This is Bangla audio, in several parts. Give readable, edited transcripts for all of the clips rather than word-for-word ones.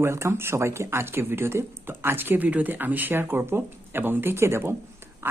ওয়েলকাম সবাইকে আজকের ভিডিওতে। তো আজকের ভিডিওতে আমি শেয়ার করব এবং দেখিয়ে দেব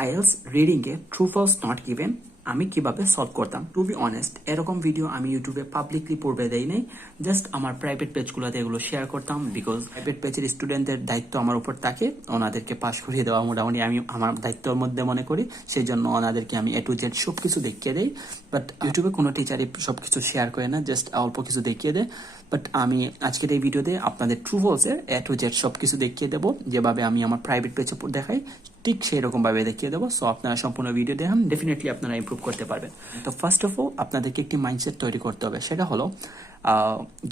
IELTS reading a true false not given আমি কিভাবে সলভ করতাম। টু বি অনেস্ট, এরকম ভিডিও আমি ইউটিউবে পাবলিকলি পূর্বে দেই নাই, জাস্ট আমার প্রাইভেট পেজগুলোতে এগুলো শেয়ার করতাম, বিকজ প্রাইভেট পেজের স্টুডেন্টদের দায়িত্ব আমার উপর থাকে, ওনাদেরকে পাস করিয়ে দেওয়া মোটামুটি আমি আমার দায়িত্বের মধ্যে মনে করি, সেই জন্য ওনাদেরকে আমি A to Z সবকিছু দেখিয়ে দেই। বাট ইউটিউবে কোনো টিচারই সবকিছু শেয়ার করে না, জাস্ট অল্প কিছু দেখিয়ে দেয়। বাট আমি আজকের এই ভিডিওতে আপনাদের ট্রু ফলসের A to Z সবকিছু দেখিয়ে দেবো, যেভাবে আমি আমার প্রাইভেট পেজে দেখাই ঠিক সেই রকম ভাবে দেখিয়ে দেবো। সো আপনারা সম্পূর্ণ ভিডিও দেখেন, ডেফিনেটলি আপনারা ইমপ্রুভ করতে পারবেন। তো ফার্স্ট অফ অল আপনাদেরকে একটি মাইন্ডসেট তৈরি করতে হবে, সেটা হলো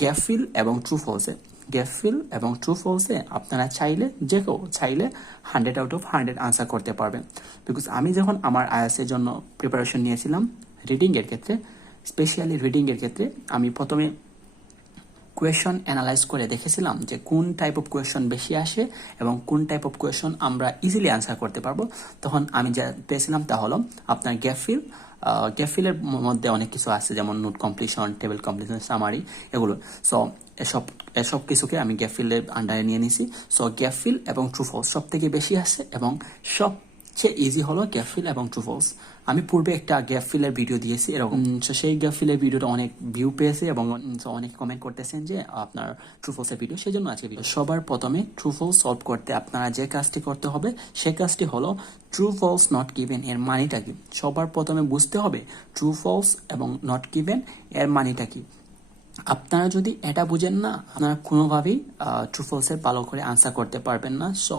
গ্যাপ ফিল এবং ট্রু ফলসে। গ্যাপ ফিল এবং ট্রু ফলসে আপনারা চাইলে যে কেউ চাইলে 100 out of 100 আনসার করতে পারবেন। বিকজ আমি যখন আমার IELTS এর জন্য প্রিপারেশন নিয়েছিলাম রিডিং এর ক্ষেত্রে, স্পেশালি রিডিং এর ক্ষেত্রে, আমি প্রথমে কোয়েশন অ্যানালাইজ করে দেখেছিলাম যে কোন টাইপ অফ কোয়েশন বেশি আসে এবং কোন টাইপ অফ কোয়েশন আমরা ইজিলি আনসার করতে পারবো। তখন আমি যা পেয়েছিলাম তা হলো আপনার গ্যাপ ফিলের মধ্যে অনেক কিছু আছে, যেমন note completion, table completion, summary, এগুলো। সো এসব কিছুকে আমি গ্যাপ ফিলের আন্ডারে নিয়ে নিছি। সো গ্যাপ ফিল এবং ট্রু ফলস সব থেকে বেশি আসে এবং সবচেয়ে ইজি হলো গ্যাপ ফিল এবং ট্রু ফলস। আমি পূর্বে একটা গ্যাপ ফিলের ভিডিও দিয়েছি এরকম, সেই গ্যাপ ফিলের ভিডিওটা অনেক ভিউ পেয়েছে এবং অনেক কমেন্ট করতেছেন যে আপনার ট্রু ফলসের ভিডিও, সেই জন্য আজকে ভিডিও। সবার প্রথমে ট্রু ফলস সলভ করতে আপনারা যে কাজটি করতে হবে সে কাজটি হলো ট্রু ফলস নট গিভেন এর মানেটা কি। সবার প্রথমে বুঝতে হবে ট্রু ফলস এবং নট গিভেন এর মানেটা কি। আপনারা যদি এটা বুঝেন না, আপনারা কোনোভাবেই ট্রু ফলসের ভালো করে আনসার করতে পারবেন না। সো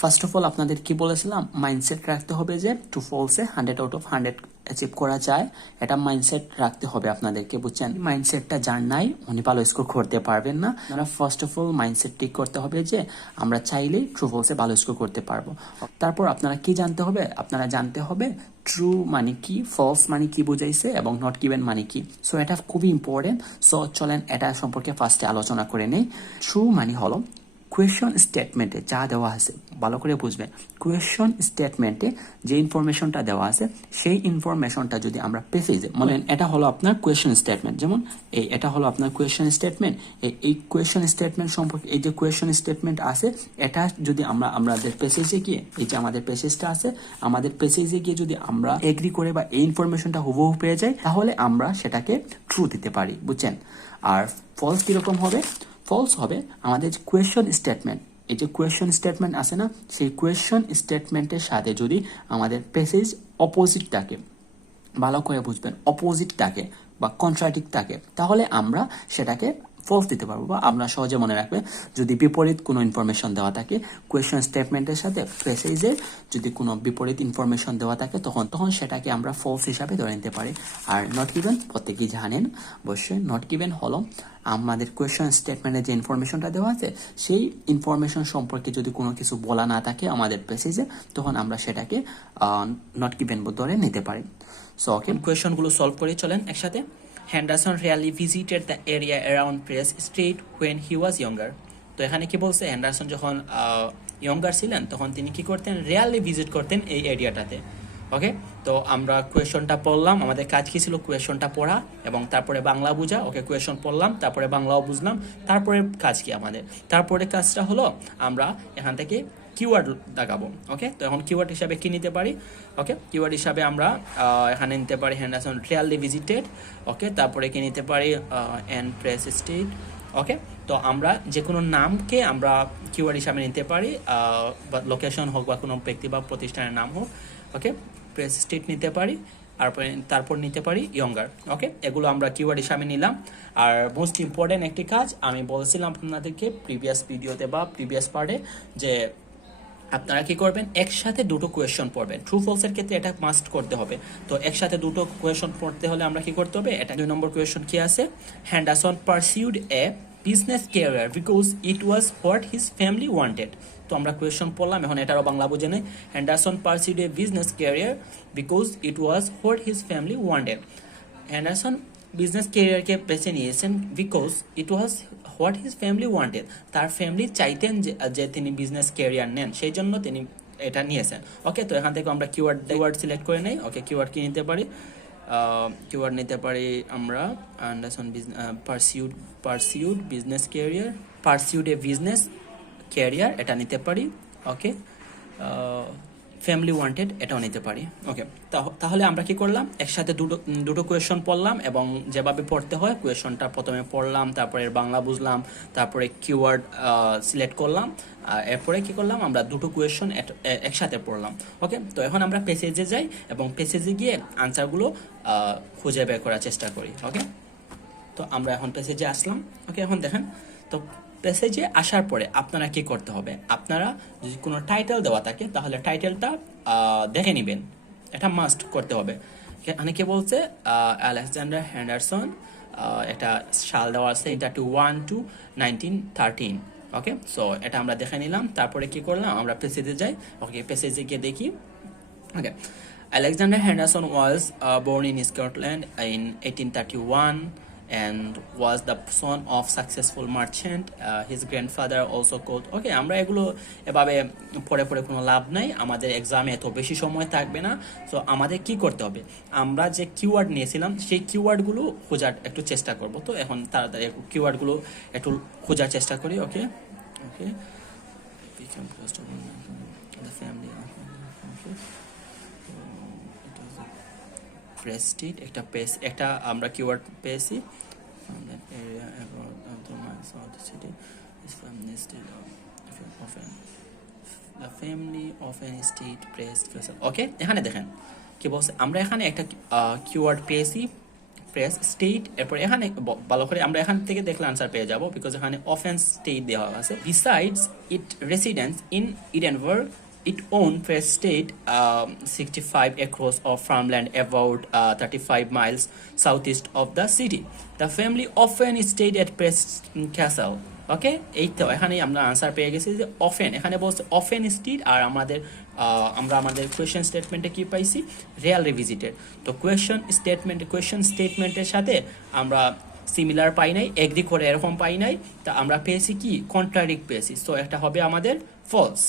ফার্স্ট অফ অল আপনাদের কি বলেছিলাম, মাইন্ডসেট রাখতে হবে যে ট্রু ফলসে 100 out of 100 অ্যাচিভ করা যায়, এটা মাইন্ডসেট রাখতে হবে আপনাদেরকে, বুঝছেন? মাইন্ডসেটটা যার নাই উনি ভালো স্কোর করতে পারবেন না। আপনারা ফার্স্ট অফ অল মাইন্ডসেট ঠিক করতে হবে যে আমরা চাইলেই ট্রু ফলসে ভালো স্কোর করতে পারবো। তারপর আপনারা কি জানতে হবে, আপনারা জানতে হবে ট্রু মানে কি, ফলস মানে কি বুঝাইছে এবং নট গিভেন মানে কি। সো এটা খুবই ইম্পর্টেন্ট। সো চলেন এটা সম্পর্কে ফার্স্টে আলোচনা করে নেই। ট্রু মানে হলো কোয়েশন স্টেটমেন্টে যা দেওয়া আছে, ভালো করে বুঝবেন, কোয়েশন স্টেটমেন্টে যে ইনফরমেশনটা দেওয়া আছে সেই ইনফরমেশনটা যদি আমরা পেসেজে, মানে এটা হলো আপনার কোয়েশন স্টেটমেন্ট, যেমন এটা হলো আপনার কোয়েশন স্টেটমেন্ট, এই কোয়েশন স্টেটমেন্ট সম্পর্কে এই যে কোয়েশন স্টেটমেন্ট আছে এটা যদি আমাদের পেসেজে গিয়ে, এই যে আমাদের পেসেজটা আছে, আমাদের পেসেজে গিয়ে যদি আমরা এগ্রি করে বা এই ইনফরমেশনটা হুবহু পেয়ে যাই, তাহলে আমরা সেটাকে ট্রু দিতে পারি, বুঝছেন? আর ফলস কিরকম হবে? ফলস হবে আমাদের কোয়েশন স্টেটমেন্ট, এই যে কোয়েশন স্টেটমেন্ট আছে না, সেই কোয়েশন স্টেটমেন্টের সাথে যদি আমাদের প্যাসেজ অপোজিট থাকে, ভালো করে বুঝবেন, অপোজিট থাকে বা কন্ট্রাডিক্ট থাকে, তাহলে আমরা সেটাকে ফলস দিতে পারবো। বা আমরা সহজে মনে রাখবে, যদি বিপরীত কোনো ইনফরমেশন দেওয়া থাকে কোয়েশন স্টেটমেন্টের সাথে, প্যাসেজে যদি কোনো বিপরীত ইনফরমেশন দেওয়া থাকে তখন সেটাকে আমরা ফলস হিসাবে ধরে নিতে পারি। আর নট গিভেন প্রত্যেকেই জানেন অবশ্যই, নট গিভেন হলো আমাদের কোয়েশন স্টেটমেন্টে যে ইনফরমেশনটা দেওয়া আছে সেই ইনফরমেশন সম্পর্কে যদি কোনো কিছু বলা না থাকে আমাদের প্যাসেজে, তখন আমরা সেটাকে নট গিভেন ধরে নিতে পারি। সো ওকে, কোয়েশনগুলো সলভ করে চলেন একসাথে। Henderson rarely visited the area around Press Street when he was younger. তো এখানে কি বলছে, হ্যান্ডারসন যখন ইয়ঙ্গার ছিলেন তখন তিনি কি করতেন, রেয়ারলি ভিজিট করতেন এই এরিয়াটাতে। ওকে, তো আমরা কোয়েশনটা পড়লাম, আমাদের কাজ কি ছিল, কোয়েশনটা পড়া এবং তারপরে বাংলা বোঝা। ওকে, কোয়েশন পড়লাম, তারপরে বাংলাও বুঝলাম, তারপরে কাজ কি আমাদের, তারপরে কাজটা হলো আমরা এখান থেকে কিওয়ার্ড লাগাবো। ওকে, তো এখন কিওয়ার্ড হিসাবে কি নিতে পারি, ওকে, কিওয়ার্ড হিসাবে আমরা এখানে নিতে পারি হ্যান্ডারসন রিয়ারলি ভিজিটেড। ওকে, তারপরে কি নিতে পারি, অ্যান্ড প্রেস স্ট্রিট। ওকে, তো আমরা যে কোনো নামকে আমরা কিওয়ার্ড হিসাবে নিতে পারি, বা লোকেশন হোক বা কোনো ব্যক্তি বা প্রতিষ্ঠানের নাম হোক। ওকে, প্রেস স্ট্রিট নিতে পারি, তারপর নিতে পারি ইয়ঙ্গার। ওকে, এগুলো আমরা কিওয়ার্ড হিসাবে নিলাম। আর মোস্ট ইম্পর্টেন্ট একটি কাজ আমি বলছিলাম আপনাদেরকে প্রিভিয়াস ভিডিওতে বা প্রিভিয়াস পার্টে, যে আপনারা কি করবেন, একসাথে দুটো কোয়েশন পড়বেন। ট্রু ফলসের ক্ষেত্রে এটা মাস্ট করতে হবে। তো একসাথে দুটো কোয়েশন পড়তে হলে আমরা কি করতে হবে, এটা 2 নম্বর কোয়েশন কি আছে, Henderson pursued a business career because it was what his family wanted. তো আমরা কোয়েশন পড়লাম, এখন এটারও বাংলা বুঝে নেই। Henderson pursued a business career because it was what his family wanted. Henderson business ক্যারিয়ারকে বেছে নিয়েছেন because it was what his family wanted, তার ফ্যামিলি চাইতেন যে তিনি বিজনেস ক্যারিয়ার নেন, সেই জন্য তিনি এটা নিয়েছেন। ওকে, তো এখান থেকে আমরা কিওয়ার্ড সিলেক্ট করে নেই। ওকে, কিওয়ার্ড কি নিতে পারি, কিওয়ার্ড নিতে পারি আমরা understand pursued business career, pursued a business career এটা নিতে পারি। ওকে, ফ্যামিলি ওয়ান্টেড এটাও নিতে পারি। ওকে, তাহলে আমরা কি করলাম, একসাথে দুটো কোয়েশন পড়লাম এবং যেভাবে পড়তে হয় কোয়েশনটা প্রথমে পড়লাম, তারপরে বাংলা বুঝলাম, তারপরে কিওয়ার্ড সিলেক্ট করলাম, এরপরে কি করলাম আমরা দুটো কোয়েশন একসাথে পড়লাম। ওকে, তো এখন আমরা প্যাসেজে যাই এবং প্যাসেজে গিয়ে আনসারগুলো খুঁজে বের করার চেষ্টা করি। ওকে, তো আমরা এখন প্যাসেজে আসলাম। ওকে, এখন দেখেন তো প্যাসেজে আসার পরে আপনারা কি করতে হবে, আপনারা যদি কোনো টাইটেল দেওয়া থাকে তাহলে টাইটেলটা দেখে নেবেন, এটা মাস্ট করতে হবে। অনেকে বলছে আলেকজান্ডার হ্যান্ডারসন, একটা সাল দেওয়া আছে, এটা 1 to 1913। ওকে, সো এটা আমরা দেখে নিলাম। তারপরে কি করলাম, আমরা প্যাসেজে যাই। ওকে, প্যাসেজে গিয়ে দেখি। ওকে, Alexander Henderson was born in Scotland in 1831 and was the son of successful merchant. His grandfather also called. Okay, আমরা এগুলো এভাবে পড়ে পড়ে কোনো লাভ নাই, আমাদের এক্সামে এত বেশি সময় থাকবে না। সো আমাদের কি করতে হবে, আমরা যে কিওয়ার্ড নিয়েছিলাম সেই কিওয়ার্ডগুলো খোঁজার একটু চেষ্টা করব। তো এখন তাড়াতাড়ি কিওয়ার্ডগুলো একটু খোঁজার চেষ্টা করি। ওকে, ওকে, become close to the family. Okay. Prestige একটা আমরা কিওয়ার্ড পেয়েছি। ওকে, এখানে দেখেন কি বলছে, আমরা এখানে একটা কিওয়ার্ড পেয়েছি প্রেস স্টেট। এরপর এখানে ভালো করে আমরা এখান থেকে দেখলে আনসার পেয়ে যাব, বিকজ এখানে অফেন্স স্টেট দেওয়া আছে। Besides it residence in Edinburgh, it owned Press State, 65 acres of farmland about 35 miles southeast of the city. The family often stayed at Press Castle. ওকে, এই তো এখানেই আমরা আনসার পেয়ে গেছি যে অফেন, এখানে বলছে অফেন স্টেট, আর আমরা আমাদের কোয়েশ্চেন স্টেটমেন্টে কি পাইছি, রিয়েলি ভিজিটেড। তো কোয়েশ্চেন স্টেটমেন্টের সাথে আমরা সিমিলার পাই নাই, এগ্রি করে এরকম পাই নাই, তা আমরা পেয়েছি কি কন্ট্রাডিক্ট পেয়েছি। সো একটা হবে আমাদের ফলস।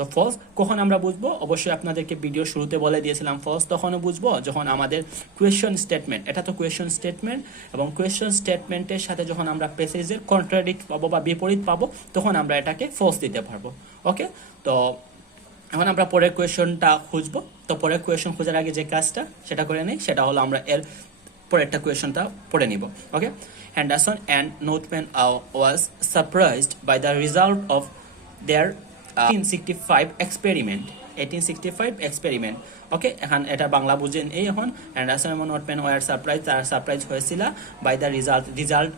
তো ফলস কখন আমরা বুঝবো, অবশ্যই আপনাদেরকে ভিডিও শুরুতে বলে দিয়েছিলাম ফলস তখনও বুঝবো যখন আমাদের কোয়েশ্চন স্টেটমেন্ট, এটা তো কোয়েশ্চন স্টেটমেন্ট, এবং কোয়েশ্চন স্টেটমেন্টের সাথে যখন আমরা প্যাসেজের কন্ট্রাডিক্ট পাবো বা বিপরীত পাবো তখন আমরা এটাকে ফলস দিতে পারবো। ওকে, তো এখন আমরা পরের কোয়েশ্চনটা খুঁজবো। তো পরের কোয়েশ্চন খোঁজার আগে যে কাজটা সেটা করে নেই, সেটা হলো আমরা এর পরেরটা কোয়েশ্চনটা পড়ে নিব। Okay, Henderson and Notman was surprised by the result of their 1865 experiment. Okay, এখন এটা বাংলা বুঝেন। এই এখন অ্যান্ডারসন এবং নোটম্যান ওয়ার সারপ্রাইজ হয়েছিল বাই দ্য রিজাল্ট।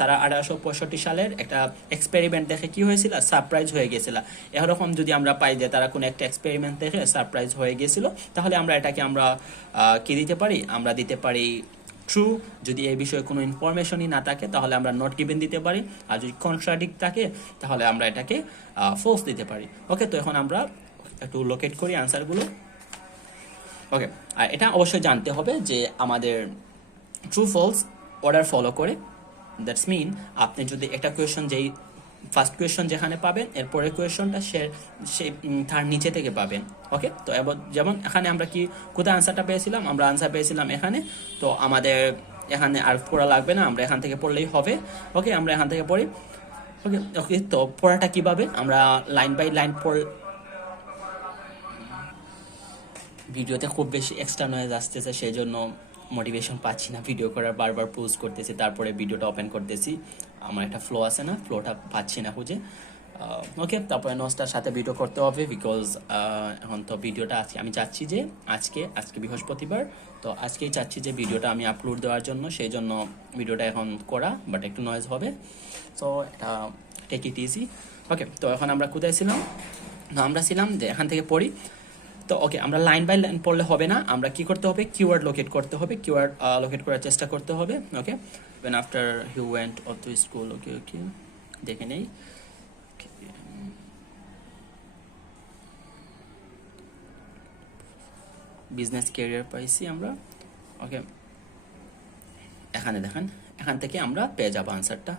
তারা 1865 সালের একটা এক্সপেরিমেন্ট দেখে কি হয়েছিল, সারপ্রাইজ হয়ে গেছিল। এরকম যদি আমরা পাই যে তারা কোনো একটা এক্সপেরিমেন্ট দেখে সারপ্রাইজ হয়ে গেছিল, তাহলে আমরা এটাকে আমরা কি দিতে পারি, আমরা দিতে পারি ট্রু। যদি এই বিষয়ে কোনো ইনফরমেশনই না থাকে তাহলে আমরা নট গিভেন দিতে পারি, আর যদি কন্ট্রাডিক্ট থাকে তাহলে আমরা এটাকে ফলস দিতে পারি। ওকে, তো এখন আমরা একটু লোকেট করি আনসারগুলো। ওকে, আর এটা অবশ্যই জানতে হবে যে আমাদের ট্রু ফলস অর্ডার ফলো করে। দ্যাটস মিন আপনি যদি একটা কোয়েশ্চন, যেই ফার্স্ট কোয়েশ্চন যেখানে পাবেন এরপরের কোয়েশ্চনটা সে তার নিচে থেকে পাবেন। ওকে, তো যেমন এখানে আমরা কি কোথায় আনসারটা পেয়েছিলাম, আমরা আনসার পেয়েছিলাম এখানে। তো আমাদের এখানে আর পড়া লাগবে না, আমরা এখান থেকে পড়লেই হবে। ওকে, আমরা এখান থেকে পড়ি। ওকে, ওকে, তো পড়াটা কিভাবে, আমরা লাইন বাই লাইন ভিডিওতে খুব বেশি এক্সট্রা নয়েজ আসতেছে, সেই জন্য মোটিভেশন পাচ্ছি না ভিডিও করার, বারবার পোজ করতেছি, তারপরে ভিডিওটা ওপেন করতেছি, আমার একটা ফ্লো আছে না, ফ্লোটা পাচ্ছি না খুঁজে। ওকে, তারপরে নোটসটার সাথে ভিডিও করতে হবে, বিকজ এখন তো ভিডিওটা আমি চাচ্ছি যে আজকে বৃহস্পতিবার, তো আজকেই চাচ্ছি যে ভিডিওটা আমি আপলোড দেওয়ার জন্য, সেই জন্য ভিডিওটা এখন করা, বাট একটু নয়েজ হবে। সো এটা টেক ইট ইজি। ওকে, তো এখন আমরা কোথায় ছিলাম, আমরা ছিলাম যে এখান থেকে পড়ি। তো ওকে, আমরা লাইন বাই লাইন পড়লে হবে না, আমরা কি করতে হবে, কিওয়ার্ড লোকেট করতে হবে, কিওয়ার্ড লোকেট করার চেষ্টা করতে হবে। ওকে, when after he went off to school. ওকে, দেখে নেই। বিজনেস ক্যারিয়ার পাইছি আমরা। ওকে, এখানে দেখেন, এখান থেকে আমরা পেয়ে যাবো আনসারটা,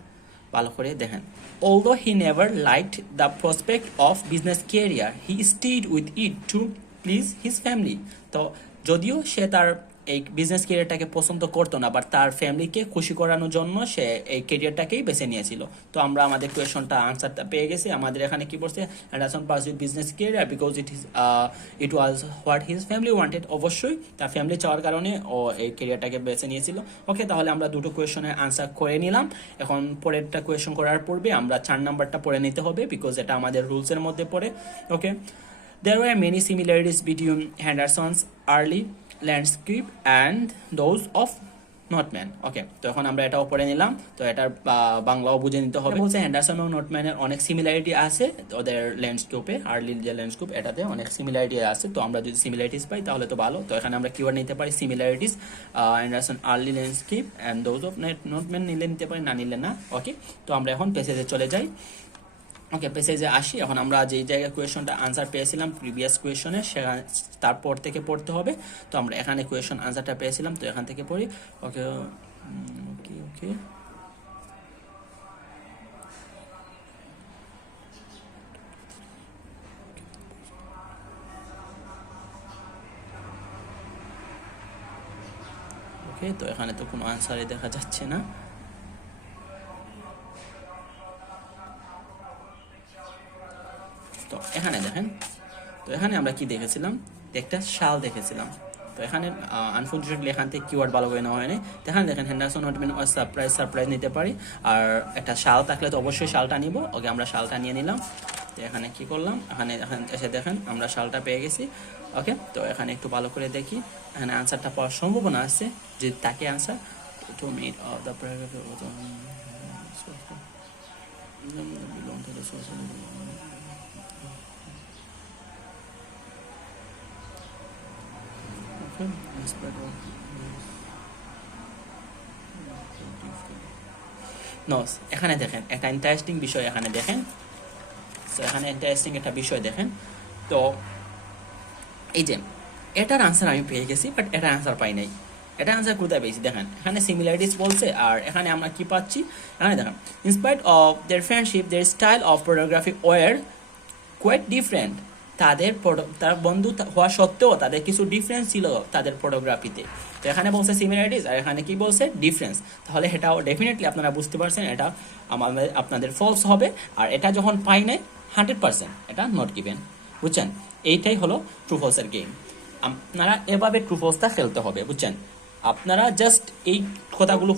ভালো করে দেখেন। Although he never liked the prospect of business career, he stayed with it to please his family. তো যদিও সে তার এই বিজনেস ক্যারিয়ারটাকে পছন্দ করতো না, বাট তার ফ্যামিলিকে খুশি করানোর জন্য সে এই ক্যারিয়ারটাকেই বেছে নিয়েছিল। তো আমরা আমাদের কোয়েশনটা আনসারটা পেয়ে গেছি। আমাদের এখানে কি বলছে, Anderson pursued business career because it was what his family wanted. অবশ্যই তার ফ্যামিলি চাওয়ার কারণে ও এই ক্যারিয়ারটাকে বেছে নিয়েছিল। ওকে, তাহলে আমরা দুটো কোয়েশনের আনসার করে নিলাম। এখন পরেরটা কোয়েশন করার পূর্বে আমরা 4 নাম্বারটা পড়ে নিতে হবে, বিকজ এটা আমাদের রুলসের মধ্যে পড়ে। ওকে, there were many similarities between Henderson's early landscape and those of নটম্যান। ওকে, তো এখন আমরা এটাও পড়ে নিলাম। তো এটার বাংলাও বুঝে নিতে হবে। বলছে হ্যান্ডারসন ও নটম্যানের অনেক সিমিলারিটি আছে ওদের ল্যান্ডস্কেপে, আর্লি যে ল্যান্ডস্কেপ এটাতে অনেক সিমিলারিটি আছে। তো আমরা যদি সিমিলারিটিস পাই তাহলে তো ভালো। তো এখানে আমরা কিওয়ার্ড নিতে পারি similarities, Henderson early landscape and those of Notman নিলে নিতে পারি, না নিলে না। ওকে, তো আমরা এখন পেসেজে চলে যাই। ওকে, পেসেজে আসি। এখন আমরা যেই জায়গায় কোয়েশনটা আনসার পেয়েছিলাম প্রিভিয়াস কোয়েশনে, সেখানে তারপর থেকে পড়তে হবে। তো আমরা এখানে কোয়েশন আনসারটা পেয়েছিলাম, তো এখান থেকে পড়ি। ওকে ওকে ওকে ওকে, তো এখানে তো কোনো আনসারই দেখা যাচ্ছে না। তো এখানে দেখেন, তো এখানে আমরা কি দেখেছিলাম, একটা শাল দেখেছিলাম। তো এখানে আনফর্চুনেটলি এখান থেকে কিওয়ার্ড ভালো করে নেওয়া হয়নি। তো এখানে দেখেন হ্যান্ডারসন নটম্যান ওয়াজ সারপ্রাইজ নিতে পারি, আর একটা শাল থাকলে তো অবশ্যই শালটা নিব। ওকে, আমরা শালটা নিয়ে নিলাম। তো এখানে কি করলাম, এখানে এসে দেখেন আমরা শালটা পেয়ে গেছি। ওকে, তো এখানে একটু ভালো করে দেখি, এখানে আনসারটা পাওয়ার সম্ভাবনা আছে যে তাকে answer to made of the paragraph belong to the social. Okay, instead of no, এখানে দেখেন একটা ইন্টারেস্টিং বিষয়, এখানে দেখেন। তো এখানে ইন্টারেস্টিং একটা বিষয় দেখেন। তো এই যে এটার আনসার আমি পেয়ে গেছি, বাট এটার আনসার পাই নাই। এটা আনসার কোথায় পেয়েছি দেখেন, এখানে সিমিলারিটিস বলছে, আর এখানে আমরা কি পাচ্ছি, এখানে দেখেন in spite of their friendship their style of photography were quite different. তার বন্ধু হওয়া সত্ত্বেও তাদের কিছু ডিফারেন্স ছিল তাদের ফটোগ্রাফিতে। তো এখানে বলছে সিমিলারিটিস, আর এখানে কি বলছে ডিফারেন্স। তাহলে এটাও ডেফিনেটলি আপনারা বুঝতে পারছেন এটা আপনাদের ফলস হবে। আর এটা যখন পাই নাই 100% এটা নট গিভেন। বুঝছেন, এইটাই হলো ট্রু ফলসের গেম। আপনারা এভাবে ট্রু ফলসটা খেলতে হবে, বুঝছেন। আপনারা জাস্ট এই কথাগুলো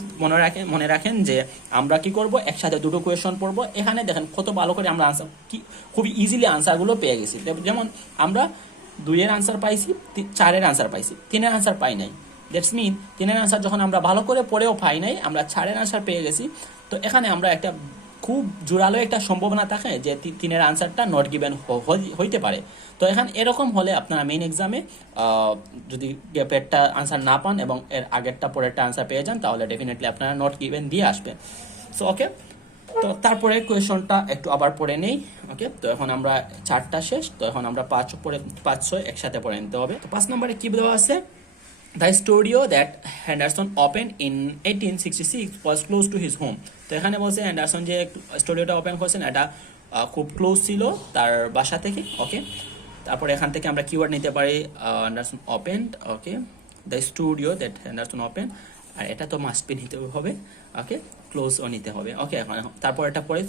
মনে রাখেন যে আমরা কি করব, একসাথে দুটো কোয়েশন পড়বো। এখানে দেখেন কত ভালো করে আমরা আনসার খুবই ইজিলি আনসারগুলো পেয়ে গেছি। যেমন আমরা 2-এর আনসার পাইছি, 4-এর আনসার পাইছি, 3-এর আনসার পাই নাই। দ্যাটস মিন 3-এর আনসার যখন আমরা ভালো করে পড়েও পাই নাই, আমরা 4-এর আনসার পেয়ে গেছি। তো এখানে আমরা একটা খুব জোরালো একটা সম্ভাবনা থাকে যে 3-এর আনসারটা নট গিভেন হইতে পারে। তো এখানে এরকম হলে আপনারা মেইন এক্সামে যদি গ্যাপেরটা আনসার না পান এবং এর আগেরটা পরেরটা আনসার পেয়ে যান, তাহলে ডেফিনেটলি আপনারা নট গিভেন দিয়ে আসবেন। সো ওকে, তো তারপরে কোয়েশনটা একটু আবার পড়ে নেই। ওকে, তো এখন আমরা 4টা শেষ। তো এখন আমরা 5-6 একসাথে পড়ে নিতে হবে। তো 5 নম্বরে কি দেওয়া আছে, The studio that Henderson opened in 1866 was close to his home. তো এখানে বলছে হ্যান্ডারসন যে স্টুডিওটা ওপেন করছেন এটা খুব ক্লোজ ছিল তার বাসা থেকে। ওকে, তারপরে এখান থেকে আমরা কিওয়ার্ড নিতে পারি Henderson opened. Okay, the studio that Henderson open, আর এটা তো মাস্ট বি নিতে হবে। ওকে, ক্লোজও নিতে হবে। ওকে, এখন তারপর এটা পড়ে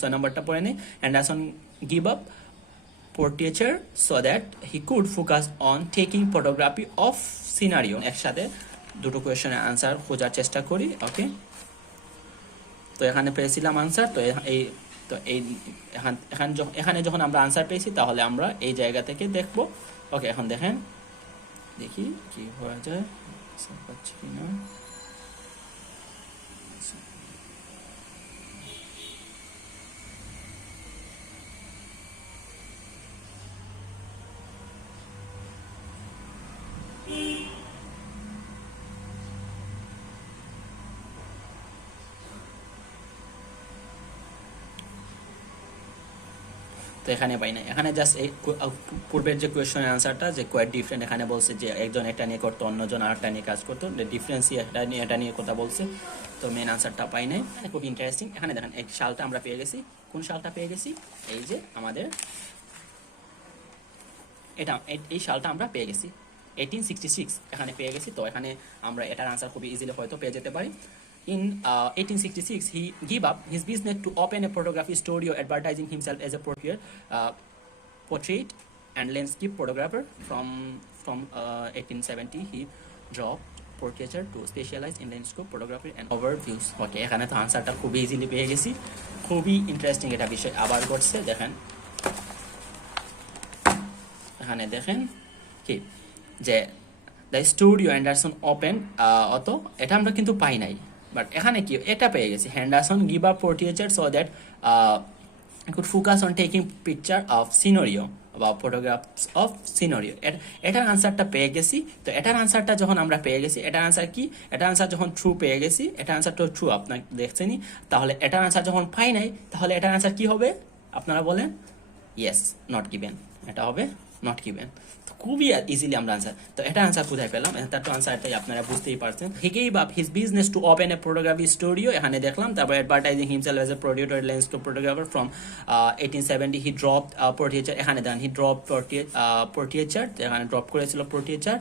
6 নম্বরটা পড়ে নেই। Henderson give up portraiture so that he could focus on taking photography of scenario. একসাথে দুটো কোয়েশ্চেনের আনসার খোঁজার চেষ্টা করি। ওকে, তো এখানে পেয়েছিলাম আনসার। তো এই তো এই এখানে যখন আমরা আনসার পেয়েছি তাহলে আমরা এই জায়গা থেকে দেখব। ওকে, এখন দেখেন, দেখি কি হওয়া যায়, পাচ্ছি কিনা। তো এখানে পাই না, এখানে জাস্ট এই পূর্বের যে কোয়েশ্চেনের আনসারটা যে কোয়াইট ডিফারেন্ট, এখানে বলছে যে একজন এটা নিয়ে করতো, অন্যজন আরেকটা নিয়ে কাজ করতো, ডিফারেন্সই এটা নিয়ে কথা বলছে। তো মেন আনসারটা পাই নাই। খুব ইন্টারেস্টিং। এখানে দেখেন এই সালটা আমরা পেয়ে গেছি। কোন সালটা পেয়ে গেছি, এই যে আমাদের এটা এই সালটা আমরা পেয়ে গেছি। 1866 এখানে পেয়ে গেছি। তো এখানে আমরা এটার আনসার খুবই ইজিলি হয়তো পেয়ে যেতে পারি। In 1866, he gave up his business to open a photography studio, advertising himself as a portrait and landscape photographer. From 1870, he dropped portraiture to specialize in landscape photography and overviews. ওকে, এখানে তো আনসারটা খুবই ইজিলি পেয়ে গেছি। খুবই ইন্টারেস্টিং এটা বিষয় আবার করছে, দেখেন এখানে দেখেন কি যে দ্য স্টুডিও অ্যান্ডারসন ওপেন, অত এটা আমরা কিন্তু পাই নাই, বাট এখানে কি এটা পেয়ে গেছি, Henderson give up portraiture so that could focus on taking picture of scenario বা photographs of scenario। এটার আনসারটা পেয়ে গেছি। তো এটার আনসারটা যখন আমরা পেয়ে গেছি, এটার আনসার কি, এটার আনসার যখন ট্রু পেয়ে গেছি, এটার আনসার তো ট্রু আপনাকে দেখছেনই, তাহলে এটার আনসার যখন পাই নাই, তাহলে এটার আনসার কি হবে আপনারা বলেন? ইয়েস, নট গিভেন, এটা হবে নট গিভেন। তো খুবই ইজিলি আমরা আনসার, তো এটা আনসার কোথায় পেলাম, তার তো আনসারটাই আপনারা বুঝতেই পারছেন। He gave up his business to open a photography studio, এখানে দেখলাম। তারপর advertising himself as a producer landscape photographer from 1870 he drop portraiture, এখানে দেন হি ড্রপ পোর্ট্রেচার, এখানে ড্রপ করেছিল পোর্ট্রেচার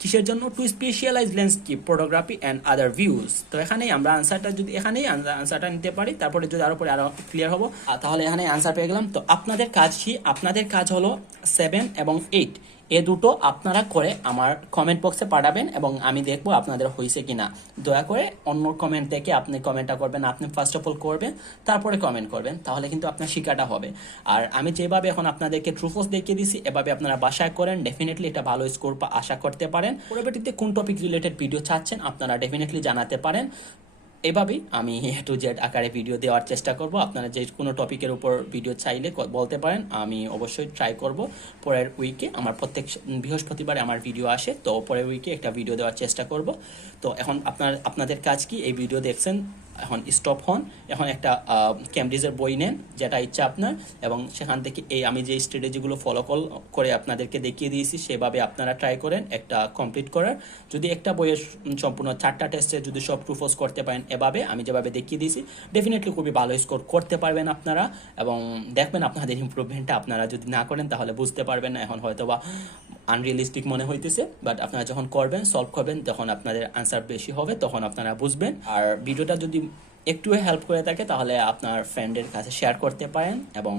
কিসের জন্য? To specialise landscape photography and other views. তো এখানেই আমরা আনসারটা যদি এখানেই আনসারটা নিতে পারি, তারপরে যদি আরো পরে আরো ক্লিয়ার হবো, তাহলে এখানে আনসার পেয়ে গেলাম। তো আপনাদের কাজ কি? আপনাদের কাজ হলো 7 এবং 8 এ দুটো আপনারা করে আমার কমেন্ট বক্সে পাঠাবেন এবং আমি দেখবো আপনাদের হয়েছে কিনা। দয়া করে অন্য কমেন্ট দেখে আপনি কমেন্টটা করবেন, আপনি ফার্স্ট অফ অল করবেন, তারপরে কমেন্ট করবেন, তাহলে কিন্তু আপনার শিক্ষাটা হবে। আর আমি যেভাবে এখন আপনাদেরকে ট্রু ফলস দেখিয়ে দিছি, এভাবে আপনারা বাসায় করেন, ডেফিনেটলি এটা ভালো স্কোর আশা করতে পারেন। পরবর্তীতে কোন টপিক রিলেটেড ভিডিও চাচ্ছেন আপনারা ডেফিনেটলি জানাতে পারেন। এভাবেই আমি A to Z আকারে ভিডিও দেওয়ার চেষ্টা করব। আপনারা যে কোনো টপিকের উপর ভিডিও চাইলে বলতে পারেন, আমি অবশ্যই ট্রাই করব। পরের উইকে আমার প্রত্যেক বৃহস্পতিবার আমার ভিডিও আসে, তো পরের উইকে একটা ভিডিও দেওয়ার চেষ্টা করব। তো এখন আপনাদের কাজ কি? এই ভিডিও দেখছেন, এখন স্টপ হন, এখন একটা ক্যামব্রিজের বই নেন যেটা ইচ্ছা আপনার, এবং সেখান থেকে এই আমি যে স্ট্র্যাটেজিগুলো ফলো করে আপনাদেরকে দেখিয়ে দিয়েছি সেভাবে আপনারা ট্রাই করেন একটা কমপ্লিট করার। যদি একটা বইয়ের সম্পূর্ণ 4টা টেস্টে যদি সব ট্রু ফলস করতে পারেন এভাবে আমি যেভাবে দেখিয়ে দিয়েছি, ডেফিনেটলি খুবই ভালো স্কোর করতে পারবেন আপনারা, এবং দেখবেন আপনাদের ইমপ্রুভমেন্টটা। আপনারা যদি না করেন তাহলে বুঝতে পারবেন না, এখন হয়তো বা আনরিয়েলিস্টিক মনে হইতেছে, বাট আপনারা যখন করবেন, সলভ করবেন, তখন আপনাদের আনসার বেশি হবে, তখন আপনারা বুঝবেন। আর ভিডিওটা যদি একটু হেল্প করে থাকে তাহলে আপনার ফ্রেন্ডের কাছে শেয়ার করতে পারেন এবং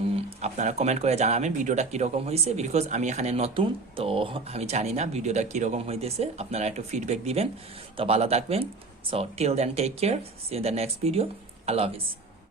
আপনারা কমেন্ট করে জানাবেন ভিডিওটা কীরকম হয়েছে, বিকজ আমি এখানে নতুন, তো আমি জানি না ভিডিওটা কীরকম হইতেছে। আপনারা একটু ফিডব্যাক দিবেন। তো ভালো থাকবেন। So till then, take care, see in the next video. আল্লাহ হাফিজ।